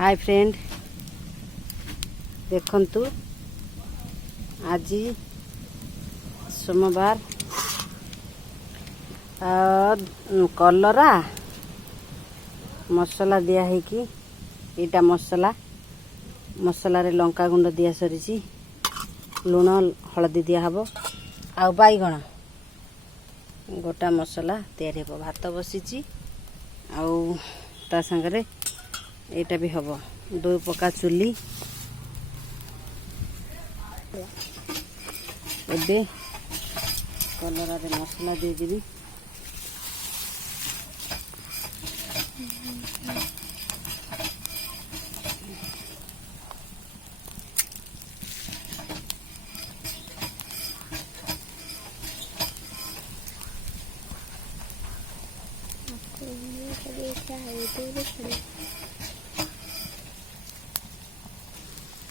hi friend देखंतु आज सोमवार कलरा मसला दिया है कि एटा मसला रे लंका गुंड दिया सरी लुण हलदी दिया हबो आ बैगण गोटा मसला तैयारी हो भात बसी आउ ता संगरे एटा भी हबो दो पका चुली एबे कलरा रे मसला दे दिबी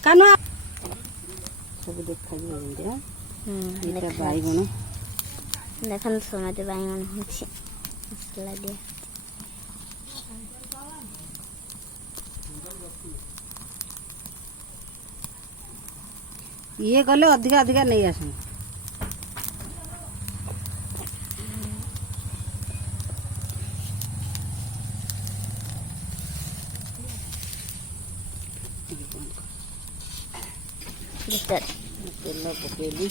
कानो सब देखा दिया एटा बैगण देखन समझ बैगण होछि मसला दिया ये गले अधिका अधिका नहीं आसन तेल पकेली